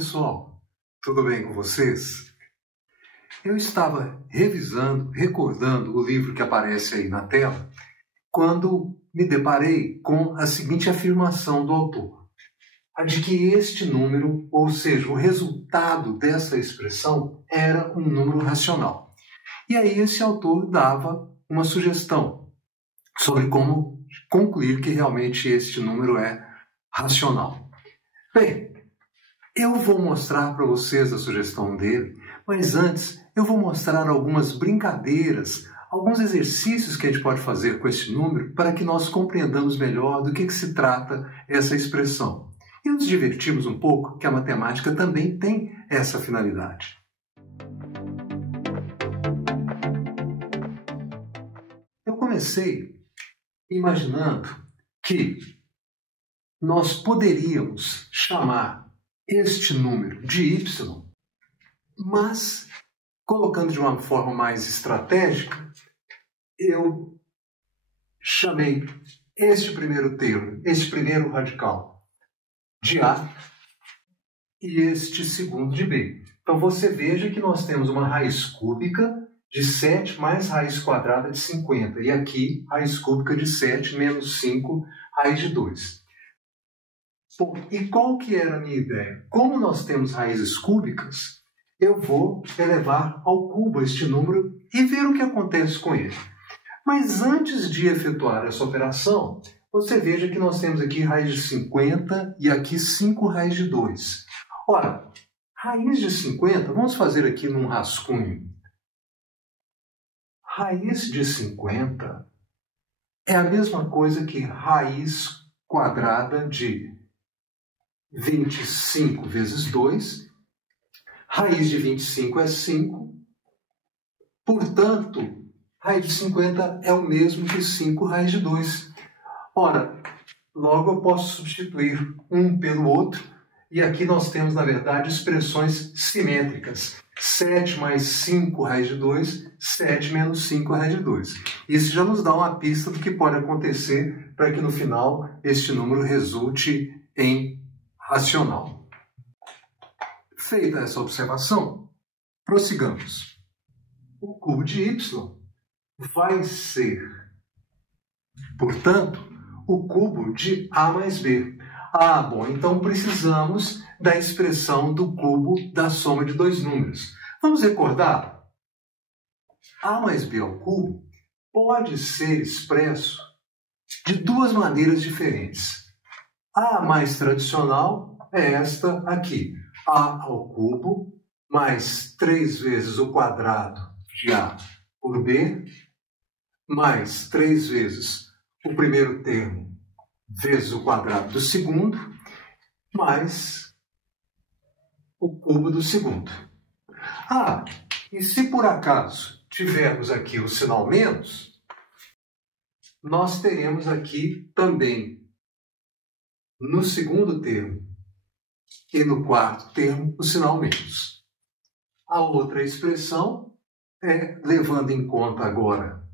pessoal, tudo bem com vocês? Eu estava revisando, recordando o livro que aparece aí na tela, quando me deparei com a seguinte afirmação do autor, a de que este número, ou seja, o resultado dessa expressão, era um número racional. E aí esse autor dava uma sugestão sobre como concluir que realmente este número é racional. Bem, eu vou mostrar para vocês a sugestão dele, mas antes eu vou mostrar algumas brincadeiras, alguns exercícios que a gente pode fazer com esse número para que nós compreendamos melhor do que se trata essa expressão. E nos divertimos um pouco, que a matemática também tem essa finalidade. Eu comecei imaginando que nós poderíamos chamar este número de y, mas, colocando de uma forma mais estratégica, eu chamei este primeiro termo, este primeiro radical, de A e este segundo de B. Então você veja que nós temos uma raiz cúbica de 7 mais raiz quadrada de 50. E aqui, raiz cúbica de 7 menos 5, raiz de 2. Bom, e qual que era a minha ideia? Como nós temos raízes cúbicas, eu vou elevar ao cubo este número e ver o que acontece com ele. Mas antes de efetuar essa operação, você veja que nós temos aqui raiz de 50 e aqui 5 raiz de 2. Ora, raiz de 50, vamos fazer aqui num rascunho. Raiz de 50 é a mesma coisa que raiz quadrada de 25 vezes 2. Raiz de 25 é 5. Portanto, raiz de 50 é o mesmo que 5 raiz de 2. Ora, logo eu posso substituir um pelo outro. E aqui nós temos, na verdade, expressões simétricas. 7 mais 5 raiz de 2, 7 menos 5 raiz de 2. Isso já nos dá uma pista do que pode acontecer para que no final este número resulte em racional. Feita essa observação, prossigamos. O cubo de y vai ser, portanto, o cubo de a mais b. Ah, bom, então precisamos da expressão do cubo da soma de dois números. Vamos recordar? A mais b ao cubo pode ser expresso de duas maneiras diferentes. A mais tradicional é esta aqui. A ao cubo mais 3 vezes o quadrado de a por b mais 3 vezes o primeiro termo vezes o quadrado do segundo, mais o cubo do segundo. Ah, e se por acaso tivermos aqui o sinal menos, nós teremos aqui também, no segundo termo e no quarto termo, o sinal menos. A outra expressão é, levando em conta agora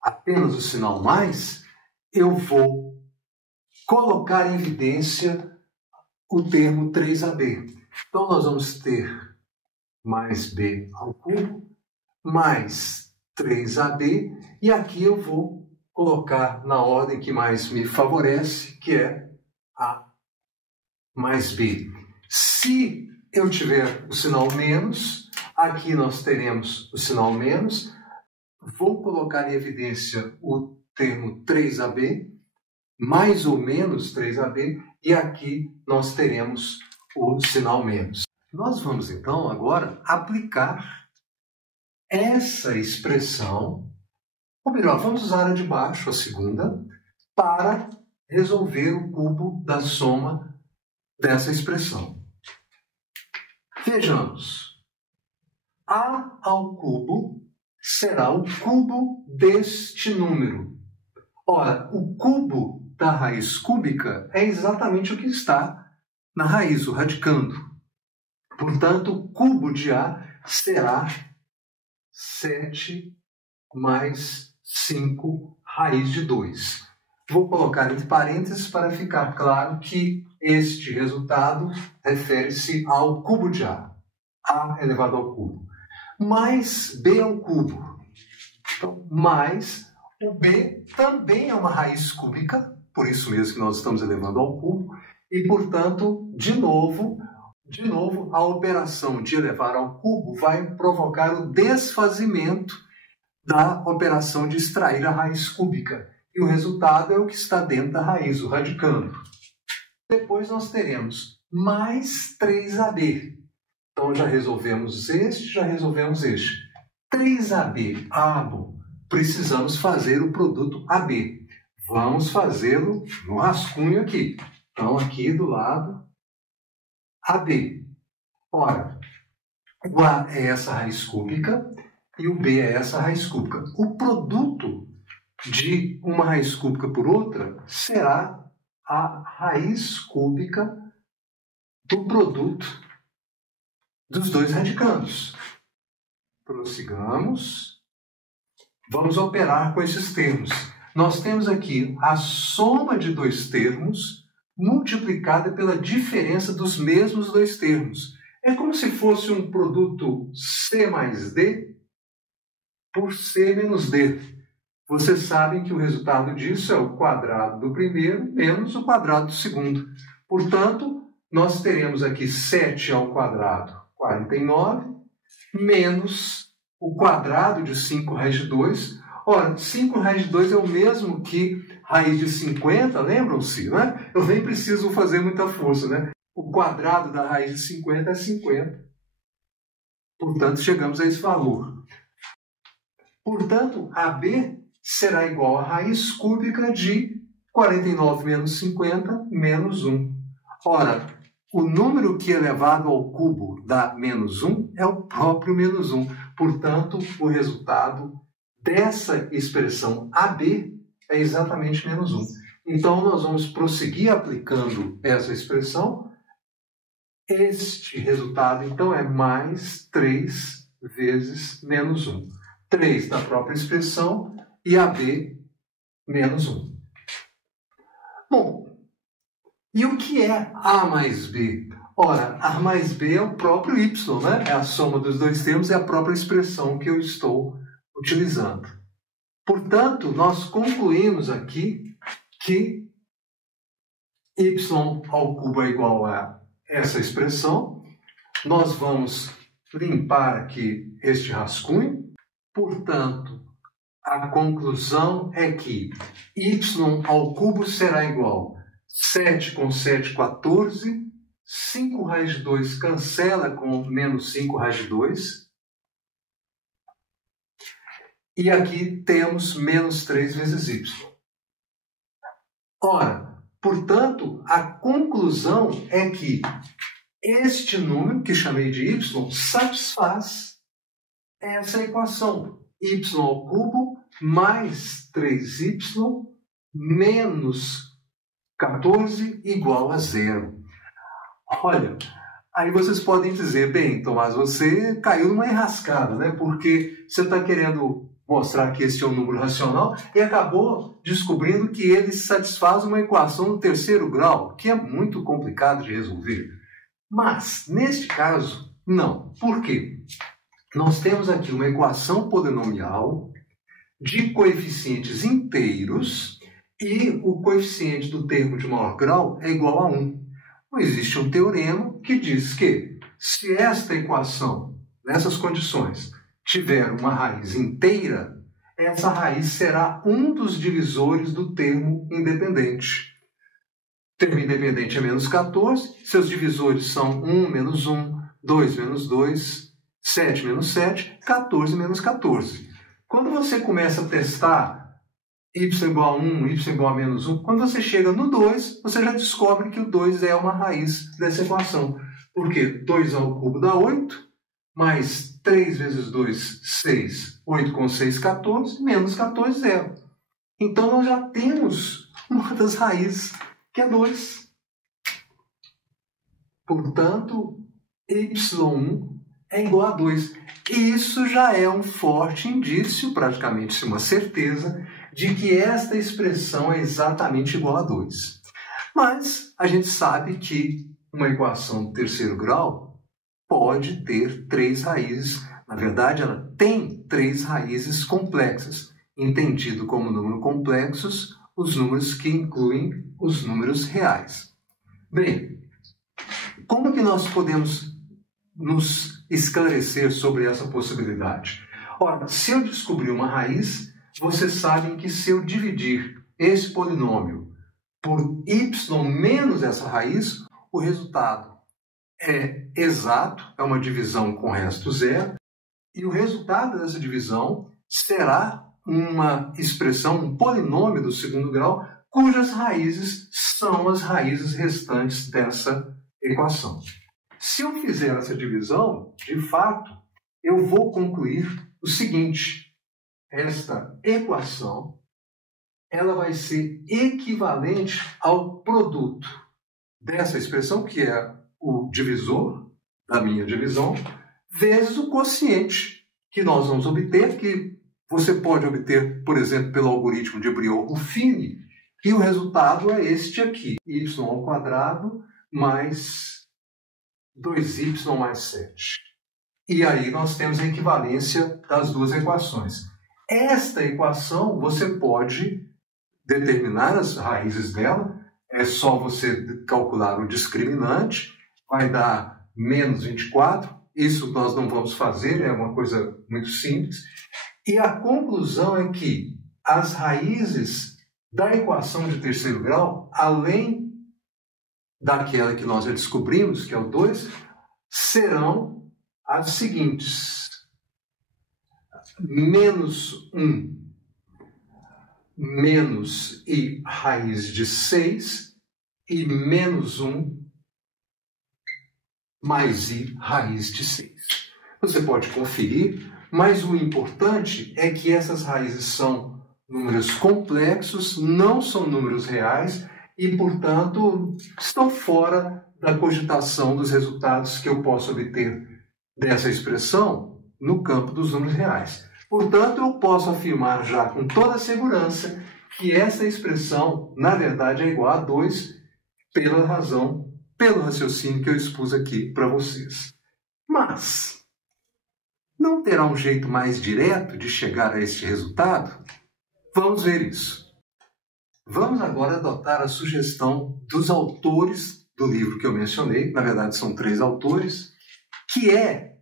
apenas o sinal mais, eu vou colocar em evidência o termo 3ab. Então, nós vamos ter mais b ao cubo, mais 3ab, e aqui eu vou colocar na ordem que mais me favorece, que é a mais b. Se eu tiver o sinal menos, aqui nós teremos o sinal menos, vou colocar em evidência o termo 3ab, mais ou menos 3ab, e aqui nós teremos o sinal menos. Nós vamos então agora aplicar essa expressão, ou melhor, vamos usar a de baixo, a segunda, para resolver o cubo da soma dessa expressão. Vejamos, a ao cubo será o cubo deste número. Ora, o cubo da raiz cúbica é exatamente o que está na raiz, o radicando. Portanto, o cubo de A será 7 mais 5 raiz de 2. Vou colocar entre parênteses para ficar claro que este resultado refere-se ao cubo de A. A elevado ao cubo. Mais B ao cubo. Então, mais o B também é uma raiz cúbica, por isso mesmo que nós estamos elevando ao cubo, e, portanto, de novo, a operação de elevar ao cubo vai provocar o desfazimento da operação de extrair a raiz cúbica. E o resultado é o que está dentro da raiz, o radicando. Depois nós teremos mais 3AB. Então já resolvemos este, já resolvemos este. 3AB. Bom, precisamos fazer o produto AB. Vamos fazê-lo no rascunho aqui. Então aqui do lado, AB. Ora, o A é essa raiz cúbica e o B é essa raiz cúbica. O produto de uma raiz cúbica por outra será a raiz cúbica do produto dos dois radicandos. Prossigamos. Vamos operar com esses termos. Nós temos aqui a soma de dois termos multiplicada pela diferença dos mesmos dois termos. É como se fosse um produto C mais D por C menos D. Vocês sabem que o resultado disso é o quadrado do primeiro menos o quadrado do segundo. Portanto, nós teremos aqui 7 ao quadrado, 49, menos o quadrado de 5 raiz de 2. Ora, 5 raiz de 2 é o mesmo que raiz de 50, lembram-se, né? Eu nem preciso fazer muita força, né? O quadrado da raiz de 50 é 50. Portanto, chegamos a esse valor. Portanto, AB será igual à raiz cúbica de 49 menos 50 menos 1. Ora, o número que elevado ao cubo dá menos 1 é o próprio menos 1. Portanto, o resultado dessa expressão AB é exatamente menos 1. Então, nós vamos prosseguir aplicando essa expressão. Este resultado, então, é mais 3 vezes menos 1. 3 da própria expressão e AB menos 1. Bom, e o que é A mais B? Ora, A mais B é o próprio Y, né? É a soma dos dois termos, é a própria expressão que eu estou utilizando. Portanto, nós concluímos aqui que y ao cubo é igual a essa expressão. Nós vamos limpar aqui este rascunho. Portanto, a conclusão é que y ao cubo será igual a 7 com 7, 14. 5 raiz de 2 cancela com menos 5 raiz de 2. E aqui temos menos 3 vezes y. Ora, portanto, a conclusão é que este número, que chamei de y, satisfaz essa equação. Y ao cubo mais 3y menos 14 igual a 0. Olha, aí vocês podem dizer, bem, Tomás, você caiu numa enrascada, né? Porque você está querendo mostrar que este é um número racional e acabou descobrindo que ele satisfaz uma equação no terceiro grau, que é muito complicado de resolver. Mas, neste caso, não. Por quê? Nós temos aqui uma equação polinomial de coeficientes inteiros e o coeficiente do termo de maior grau é igual a 1. Existe um teorema que diz que, se esta equação, nessas condições, tiver uma raiz inteira, essa raiz será um dos divisores do termo independente. O termo independente é menos 14, seus divisores são 1 menos 1, 2 menos 2, 7 menos 7, 14 menos 14. Quando você começa a testar y igual a 1, y igual a menos 1, quando você chega no 2, você já descobre que o 2 é uma raiz dessa equação. Porque 2 ao cubo dá 8, mais 3 vezes 2, 6. 8 com 6, 14, menos 14, 0. Então, nós já temos uma das raízes, que é 2. Portanto, y1 é igual a 2. Isso já é um forte indício, praticamente uma certeza, de que esta expressão é exatamente igual a 2. Mas a gente sabe que uma equação do terceiro grau pode ter 3 raízes. Na verdade, ela tem 3 raízes complexas, entendido como números complexos os números que incluem os números reais. Bem, como que nós podemos nos esclarecer sobre essa possibilidade? Ora, se eu descobrir uma raiz, vocês sabem que se eu dividir esse polinômio por y menos essa raiz, o resultado é exato, é uma divisão com resto zero, e o resultado dessa divisão será uma expressão, um polinômio do segundo grau, cujas raízes são as raízes restantes dessa equação. Se eu fizer essa divisão, de fato, eu vou concluir o seguinte: esta equação ela vai ser equivalente ao produto dessa expressão, que é o divisor da minha divisão, vezes o quociente que nós vamos obter, que você pode obter, por exemplo, pelo algoritmo de Briot-Ruffini, e o resultado é este aqui, y² mais 2y mais 7. E aí nós temos a equivalência das duas equações. Esta equação você pode determinar as raízes dela, é só você calcular o discriminante, vai dar menos 24, isso nós não vamos fazer, é uma coisa muito simples. E a conclusão é que as raízes da equação de terceiro grau, além daquela que nós já descobrimos, que é o 2, serão as seguintes: menos 1 menos i raiz de 6 e menos 1 mais i raiz de 6. Você pode conferir, mas o importante é que essas raízes são números complexos, não são números reais e, portanto, estão fora da cogitação dos resultados que eu posso obter dessa expressão no campo dos números reais. Portanto, eu posso afirmar já com toda segurança que essa expressão, na verdade, é igual a 2 pelo raciocínio que eu expus aqui para vocês. Mas, não terá um jeito mais direto de chegar a este resultado? Vamos ver isso. Vamos agora adotar a sugestão dos autores do livro que eu mencionei, na verdade são 3 autores, que é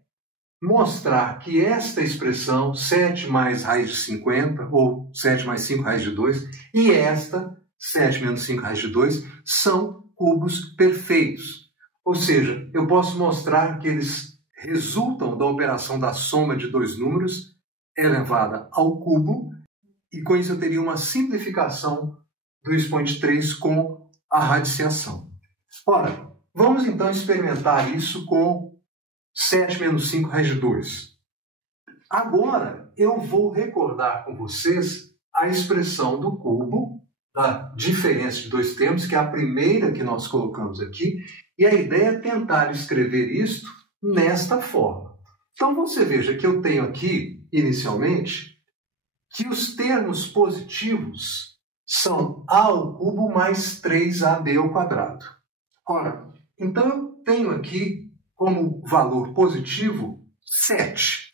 mostrar que esta expressão 7 mais raiz de 50, ou 7 mais 5 raiz de 2, e esta 7 menos 5 raiz de 2, são cubos perfeitos. Ou seja, eu posso mostrar que eles resultam da operação da soma de 2 números elevada ao cubo, e com isso eu teria uma simplificação do expoente 3 com a radiciação. Ora, vamos então experimentar isso com 7 menos 5 raiz de 2. Agora, eu vou recordar com vocês a expressão do cubo, da diferença de 2 termos, que é a primeira que nós colocamos aqui, e a ideia é tentar escrever isto nesta forma. Então, você veja que eu tenho aqui, inicialmente, que os termos positivos são a ao cubo mais 3ab ao quadrado. Ora, então eu tenho aqui como valor positivo 7.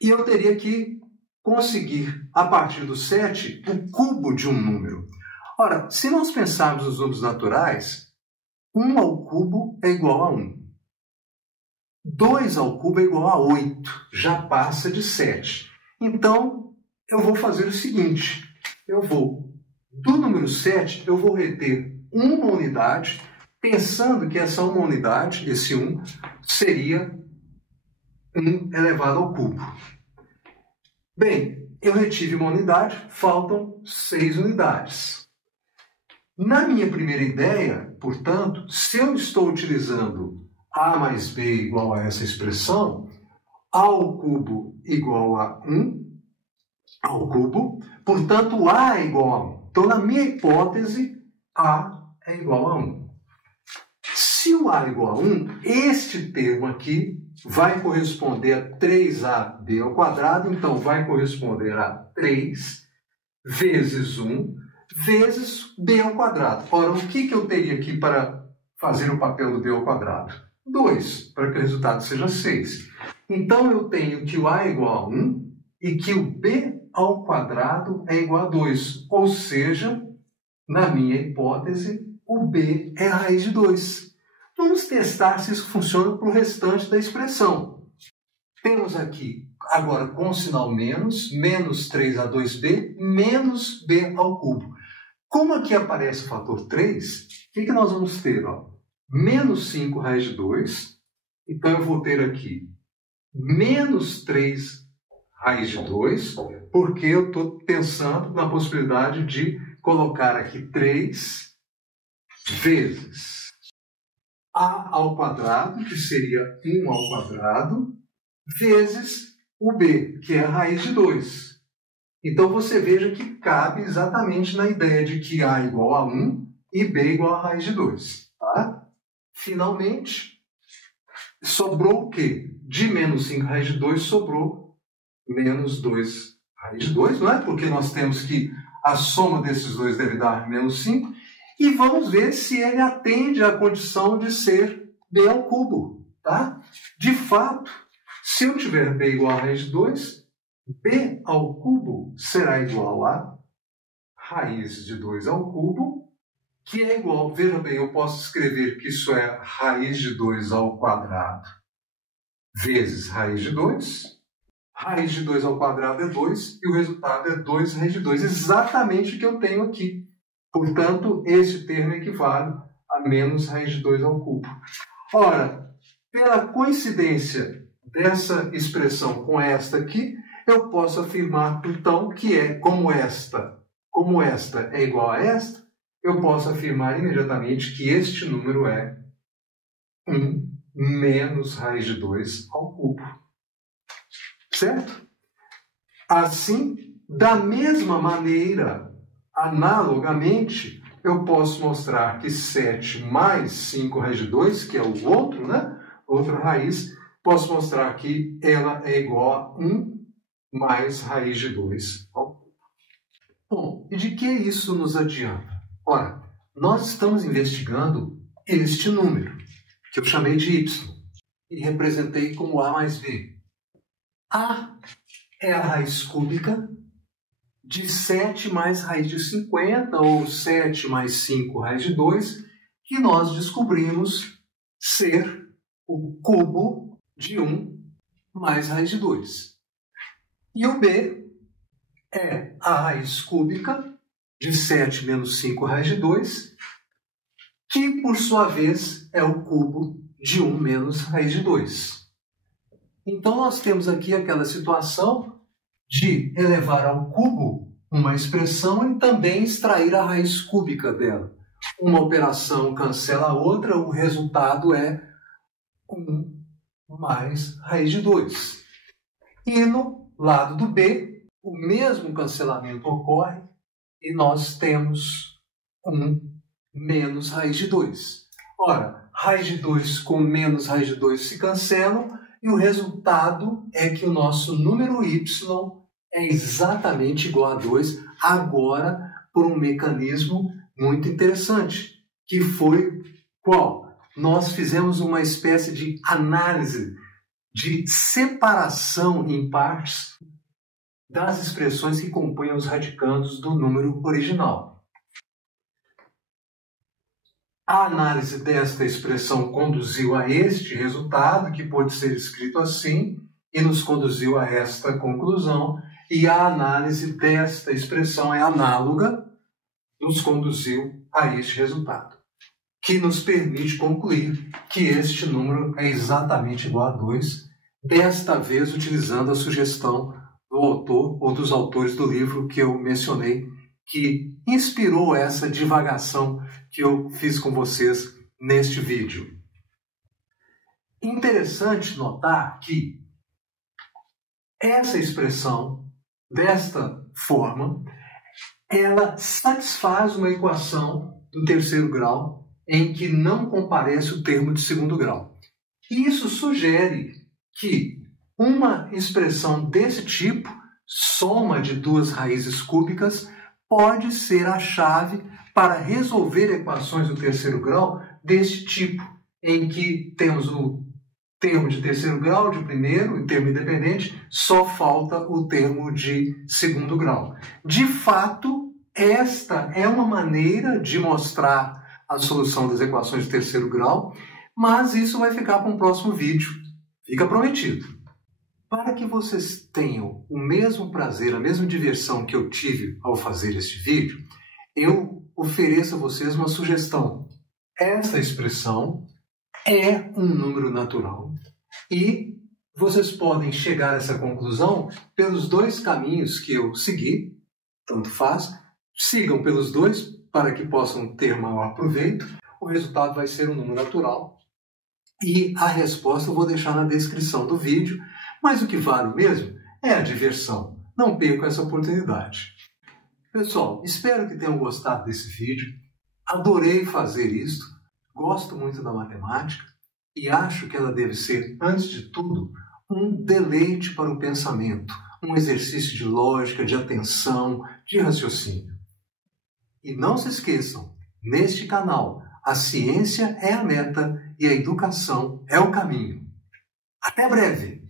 E eu teria que conseguir, a partir do 7, o cubo de um número. Ora, se nós pensarmos nos números naturais, 1 ao cubo é igual a 1. 2 ao cubo é igual a 8, já passa de 7. Então, eu vou fazer o seguinte, do número 7, eu vou reter uma unidade, pensando que essa uma unidade, esse 1, seria 1 elevado ao cubo. Bem, eu retive uma unidade, faltam 6 unidades. Na minha primeira ideia, portanto, se eu estou utilizando a mais b igual a essa expressão, a ao cubo igual a 1 ao cubo, portanto, a é igual a 1. Então, na minha hipótese, a é igual a 1. Se o a é igual a 1, este termo aqui vai corresponder a 3ab ao quadrado, então vai corresponder a 3 vezes 1 vezes b ao quadrado. Ora, o que eu teria aqui para fazer o papel do b ao quadrado? 2, para que o resultado seja 6. Então, eu tenho que o a é igual a 1 e que o b ao quadrado é igual a 2. Ou seja, na minha hipótese, o b é a raiz de 2. Vamos testar se isso funciona para o restante da expressão. Temos aqui, agora com o sinal menos 3a2b menos b ao cubo. Como aqui aparece o fator 3, o que nós vamos ter? Menos 5 raiz de 2. Então, eu vou ter aqui menos 3 raiz de 2, porque eu estou pensando na possibilidade de colocar aqui 3 vezes a ao quadrado, que seria 1 ao quadrado, vezes o b, que é a raiz de 2. Então, você veja que cabe exatamente na ideia de que a é igual a 1 e b igual a raiz de 2. Tá? Finalmente, sobrou o quê? De menos 5 raiz de 2 sobrou menos 2 raiz de 2, não é? Porque nós temos que a soma desses dois deve dar menos 5. E vamos ver se ele atende à condição de ser b ao cubo. Tá? De fato, se eu tiver b igual a raiz de 2, b ao cubo será igual a raiz de 2 ao cubo, que é igual, veja bem, eu posso escrever que isso é raiz de 2 ao quadrado vezes raiz de 2. Raiz de 2 ao quadrado é 2 e o resultado é 2 raiz de 2, exatamente o que eu tenho aqui. Portanto, esse termo equivale a menos raiz de 2 ao cubo. Ora, pela coincidência dessa expressão com esta aqui, eu posso afirmar, então, que é como esta é igual a esta, eu posso afirmar imediatamente que este número é 1 menos raiz de 2 ao cubo. Certo? Assim, da mesma maneira, analogamente, eu posso mostrar que 7 mais 5 raiz de 2, que é o outro, né? Outra raiz, posso mostrar que ela é igual a 1 mais raiz de 2 ao cubo. Bom, e de que isso nos adianta? Ora, nós estamos investigando este número, que eu chamei de y, e representei como a mais b. A é a raiz cúbica de 7 mais raiz de 50, ou 7 mais 5 raiz de 2, que nós descobrimos ser o cubo de 1 mais raiz de 2. E o b é a raiz cúbica de 7 menos 5 raiz de 2, que, por sua vez, é o cubo de 1 menos raiz de 2. Então, nós temos aqui aquela situação de elevar ao cubo uma expressão e também extrair a raiz cúbica dela. Uma operação cancela a outra, o resultado é 1 mais raiz de 2. E no lado do b, o mesmo cancelamento ocorre e nós temos 1 menos raiz de 2. Ora, raiz de 2 com menos raiz de 2 se cancelam e o resultado é que o nosso número y é exatamente igual a 2, agora por um mecanismo muito interessante, que foi qual? Nós fizemos uma espécie de análise, de separação em partes das expressões que compõem os radicandos do número original. A análise desta expressão conduziu a este resultado, que pode ser escrito assim, e nos conduziu a esta conclusão, e a análise desta expressão é análoga, nos conduziu a este resultado, que nos permite concluir que este número é exatamente igual a 2, desta vez utilizando a sugestão do autor ou dos autores do livro que eu mencionei, que inspirou essa divagação que eu fiz com vocês neste vídeo. Interessante notar que essa expressão, desta forma, ela satisfaz uma equação do terceiro grau em que não comparece o termo de segundo grau. Isso sugere que uma expressão desse tipo, soma de duas raízes cúbicas, pode ser a chave para resolver equações do terceiro grau deste tipo, em que temos o termo de terceiro grau, de primeiro, em termo independente, só falta o termo de segundo grau. De fato, esta é uma maneira de mostrar a solução das equações de terceiro grau, mas isso vai ficar para um próximo vídeo. Fica prometido. Para que vocês tenham o mesmo prazer, a mesma diversão que eu tive ao fazer este vídeo, eu ofereço a vocês uma sugestão. Esta expressão é um número natural e vocês podem chegar a essa conclusão pelos dois caminhos que eu segui, tanto faz, sigam pelos dois para que possam ter maior proveito. O resultado vai ser um número natural e a resposta eu vou deixar na descrição do vídeo, mas o que vale mesmo é a diversão. Não percam essa oportunidade. Pessoal, espero que tenham gostado desse vídeo. Adorei fazer isto. Gosto muito da matemática e acho que ela deve ser, antes de tudo, um deleite para o pensamento, um exercício de lógica, de atenção, de raciocínio. E não se esqueçam, neste canal, a ciência é a meta e a educação é o caminho. Até breve!